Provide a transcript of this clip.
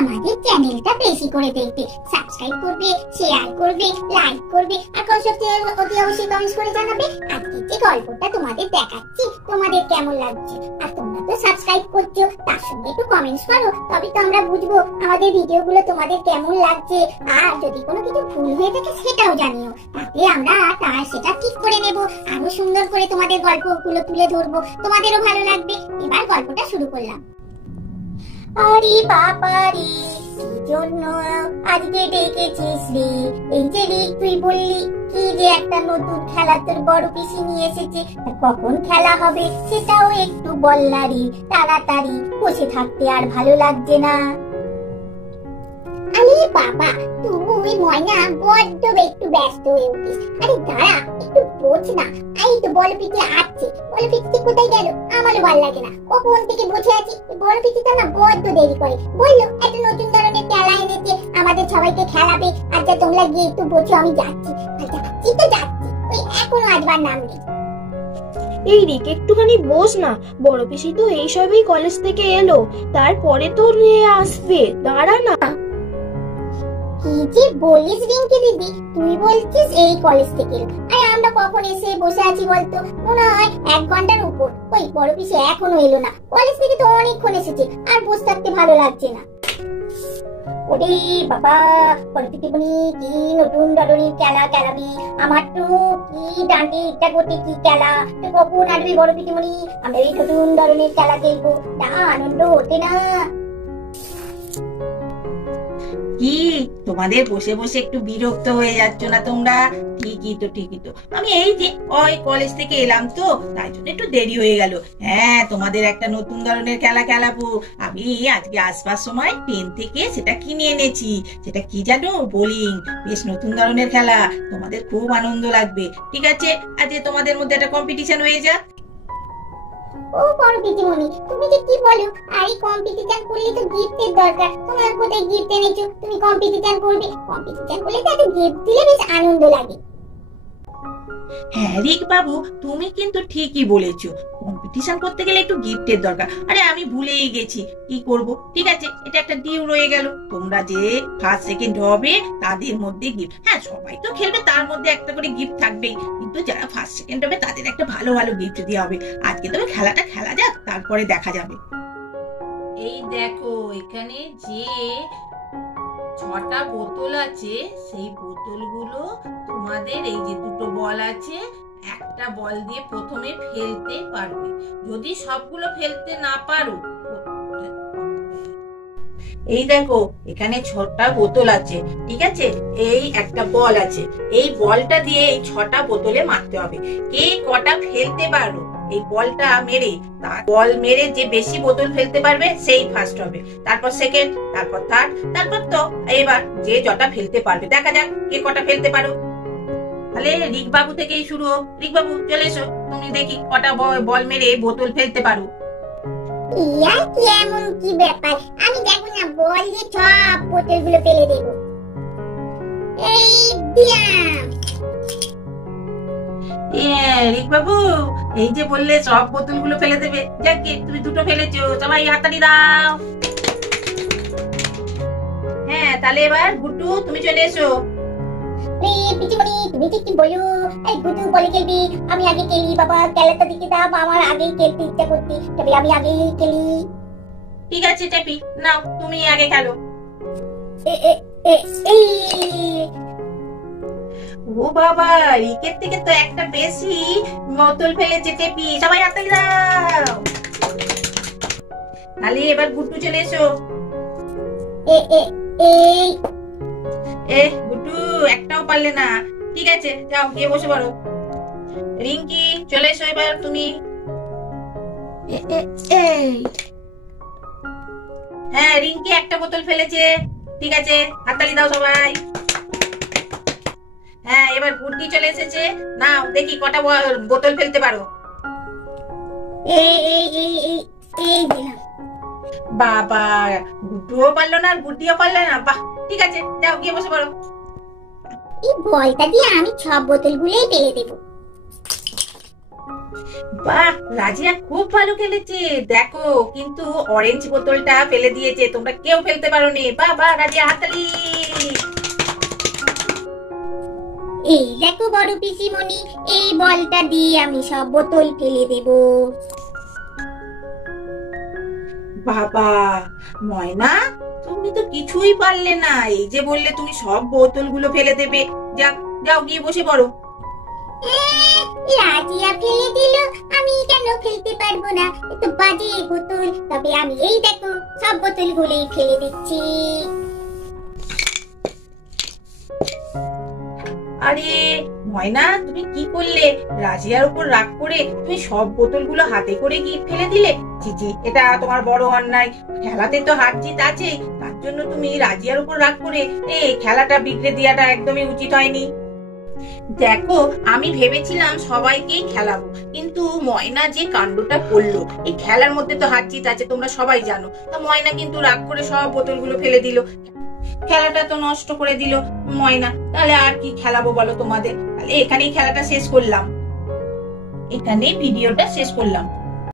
আমাদের চ্যানেলটা বেশি করে দেখবে, সাবস্ক্রাইব করবে, শেয়ার করবে, লাইক করবে, আর সবচেয়ে অতি অবশ্যই কমেন্টস করে জানাবে আজকে যে গল্পটা তোমাদের দেখাচ্ছি তোমাদের কেমন লাগছে। আর তোমরা তো সাবস্ক্রাইব করছো, তার সঙ্গে একটু কমেন্টস করো, তবে তো আমরা বুঝবো আমাদের ভিডিওগুলো তোমাদের কেমন লাগছে। আর যদি কোনো কিছু ভুল হয়ে থাকে সেটাও জানিও, তাতে আমরা সেটা ঠিক করে নেব, আরো সুন্দর করে তোমাদের গল্পগুলো তুলে ধরবো, তোমাদেরও ভালো লাগবে। এবার গল্পটা শুরু করলাম। আরে বাবারে, কি জন্য আজকে ডেকেছিস রে? এই যে রে, তুই বললি কি যে একটা নতুন খেলা তোর বড় পিসি নিয়ে এসেছে, কখন খেলা হবে সেটাও একটু বল না রে, তাড়াতাড়ি, বসে থাকতে আর ভালো লাগছে না। আরে বাবা, তুই ময়না বড্ড একটু ব্যস্ত হয়ে উঠিস। আরে দাঁড়া, একটু বোঝ না। এই তো বড় পিঠে আসছে, বড় পিঠে কোথায় গেল? আমারও ভালো লাগে না, কখন থেকে বসে আছি। বড় পিঠেটা না বড্ড দেরি করে, বললো একটা নতুন ধরনের খেলা এনেছে, আমাদের সবাইকে খেলাবে। আচ্ছা তোমরা গিয়ে একটু বসো, আমি যাচ্ছি। যাচ্ছি তো যাচ্ছি, ওই এখনো আসবার নাম নেই। এই রিক, একটুখানি বস না, বড় পিসি তো এই সবেই কলেজ থেকে এলো, তারপরে তো আসবে, দাঁড়া না। কি যে বলিস রিঙ্কি দিদি, তুই বলছিস এই কলেজ থেকে? আরে আমরা কখন এসে বসে আছি বলতো? মনে হয় 1 ঘন্টার উপর। ওই বড় পিসি এখনো এলো না, কলেজ থেকে তো অনেকক্ষণ এসেছে, আর বসে থাকতে ভালো লাগছে না। ওরে বাবা, বড় পিসি বনি কি নতুন ধরনের খেলা খেলাবি? আমার তো কি জানতে ইচ্ছা করছে কি খেলা, তো কখন আসবি বড় পিসি বনি? আমরা এই নতুন ধরনের খেলা খেলবো, তা আনন্দ হতে না? কি তোমাদের বসে বসে একটু বিরক্ত হয়ে যাচ্ছ না তোমরা? ঠিকই তো আমি এই যে ওই কলেজ থেকে এলাম, তো তাই জন্য একটু দেরি হয়ে গেল। হ্যাঁ, তোমাদের একটা নতুন ধরনের খেলা খেলাবো। আমি আজকে আসবার সময় পেন থেকে সেটা কিনে এনেছি। সেটা কি জানো? বোলিং। বেশ নতুন ধরনের খেলা, তোমাদের খুব আনন্দ লাগবে। ঠিক আছে, আজকে তোমাদের মধ্যে একটা কম্পিটিশন হয়ে যাক। ও বড় পিসিমণি, তুমি যে কি বলো? আর এই কম্পিটিশন করলে তো গিফটের দরকার। তোমার কোথায় গিফট এনেছো? তুমি কম্পিটিশন করবে? কম্পিটিশন করলে তাতে গিফট দিলে বেশ আনন্দ লাগে। হ্যাঁ রিক বাবু, তুমি কিন্তু ঠিকই বলেছো, কম্পিটিশন করতে গেলে একটু গিফটের দরকার। আরে আমি ভুলেই গেছি, কি করব? ঠিক আছে, এটা একটা ডিউ রয়ে গেল। তোমরা যে ফার্স্ট সেকেন্ড হবে তাদের মধ্যে গিফট। হ্যাঁ, সবাই তো খেলবে, তার মধ্যে একটা করে গিফট থাকবেই, কিন্তু যারা ফার্স্ট সেকেন্ড হবে তাদের একটা ভালো ভালো গিফট দেওয়া হবে। আজকে তবে খেলাটা খেলা যাক, তারপরে দেখা যাবে। এই দেখো, এখানে যে 6টা বোতল আছে, সেই বোতলগুলো তোমাদের এই যে 2টো বল আছে, একটা বল দিয়ে প্রথমে ফেলতে পারবে। যদি সবগুলো ফেলতে না পারো, এই দেখো এখানে 6টা বোতল আছে, ঠিক আছে? এই একটা বল আছে, এই বলটা দিয়ে এই 6টা বোতলে মারতে হবে। কে কটা ফেলতে পারো এই বলটা মেরে, বল মেরে যে বেশি বোতল ফেলতে পারবে সেই ফার্স্ট হবে, তারপর সেকেন্ড, তারপর থার্ড, তারপর তো এবার যে যটা ফেলতে পারবে। দেখা যাক কে কটা ফেলতে পারো। তাহলে রিক বাবু থেকেই শুরু হোক। রিক বাবু চলে এসো, তুমি দেখি কটা বল মেরে বোতল ফেলতে পারো। ইয়া, কি এমন কি ব্যাপার? আমি দেখো না, বল দিয়ে সব বোতলগুলো ফেলে দেবো। এই দিলাম। রিক বাবু, এই যে বললে সব বোতলগুলো ফেলে দেবে, যাকে তুমি 2টো ফেলেছো, সবাই হাততালি দাও। হ্যাঁ, তাহলে এবার গুড্ডু তুমি চলে এসো। পিচিমণি, তুমি ঠিক কি বলো? এই গুড্ডু বলে খেলবি, আমি আগে খেলি। বাবা, খেলাটা দিকে দাও, আমার আগেই খেলতে ইচ্ছা করছে, তবে আমি আগেই খেলি। ঠিক আছে টেপি, নাও তুমি আগে খেলো। ও বাবা, রিকের থেকে তো একটা বেশি বোতল ফেলেছে টেপি, সবাই হাততালি দাও। তাহলে এবার গুড্ডু চলে এসো। গুড্ডু একটাও পারলে না, ঠিক আছে, যাও গিয়ে বসে পড়ো। রিঙ্কি চলে এসো এবার তুমি। হ্যাঁ, রিঙ্কি একটা বোতল ফেলেছে, ঠিক আছে, হাততালি দাও সবাই। হ্যাঁ, এবার গুড্ডি চলে এসেছে, নাও দেখি কটা বোতল ফেলতে পারো। বাবা, গুড্ডুও পারলো না আর গুড্ডিও পারলো না। বাহ, ঠিক আছে, যাও গিয়ে বসে পড়ো। এই বলটা দিয়ে আমি সব বোতলগুলোই ফেলে দেবো। বাহ, রাজিয়া খুব ভালো খেলেছে। দেখো, কিন্তু অরেঞ্জ বোতলটা ফেলে দিয়েছে, তোমরা কেউ ফেলতে পারোনি। বাহ বাহ, রাজিয়া হাততালি। এই দেখো বড় পিসিমণি, এই বলটা দিয়ে আমি সব বোতল ফেলে দেব। বাবা, ময়না, তুমি তো কিছুই পারলে না। এই যে বললে তুমি সব বোতলগুলো ফেলে দেবে। যাও যাও, গিয়ে বসে পড়ো। রাজিয়া ফেলে দিল, আমি কেন ফেলতে পারবো না? এ তো বাজে বোতল। তবে আমি এই দেখো সব বোতলগুলোই ফেলে দিচ্ছি। আরে ময়না, তুমি কি করলে? রাজিয়ার উপর রাগ করে তুমি সব বোতলগুলো হাতে করে গিয়ে ফেলে দিলে। চিচি, এটা তোমার বড় অন্যায়। খেলাতে তো হার জিত আছে, তার জন্য তুমি রাজিয়ার উপর রাগ করে এই খেলাটা বিগড়ে দেওয়াটা একদমই উচিত হয়নি। দেখো, আমি ভেবেছিলাম সবাইকেই খেলাবো, কিন্তু ময়না যে কাণ্ডটা করলো, এই খেলার মধ্যে তো হার জিত আছে, তোমরা সবাই জানো। তা ময়না কিন্তু রাগ করে সব বোতলগুলো ফেলে দিল, খেলাটা তো নষ্ট করে দিল ময়না। তাহলে আর কি খেলাবো বলো তোমাদের? তাহলে এখানেই খেলাটা শেষ করলাম, এখানেই ভিডিওটা শেষ করলাম।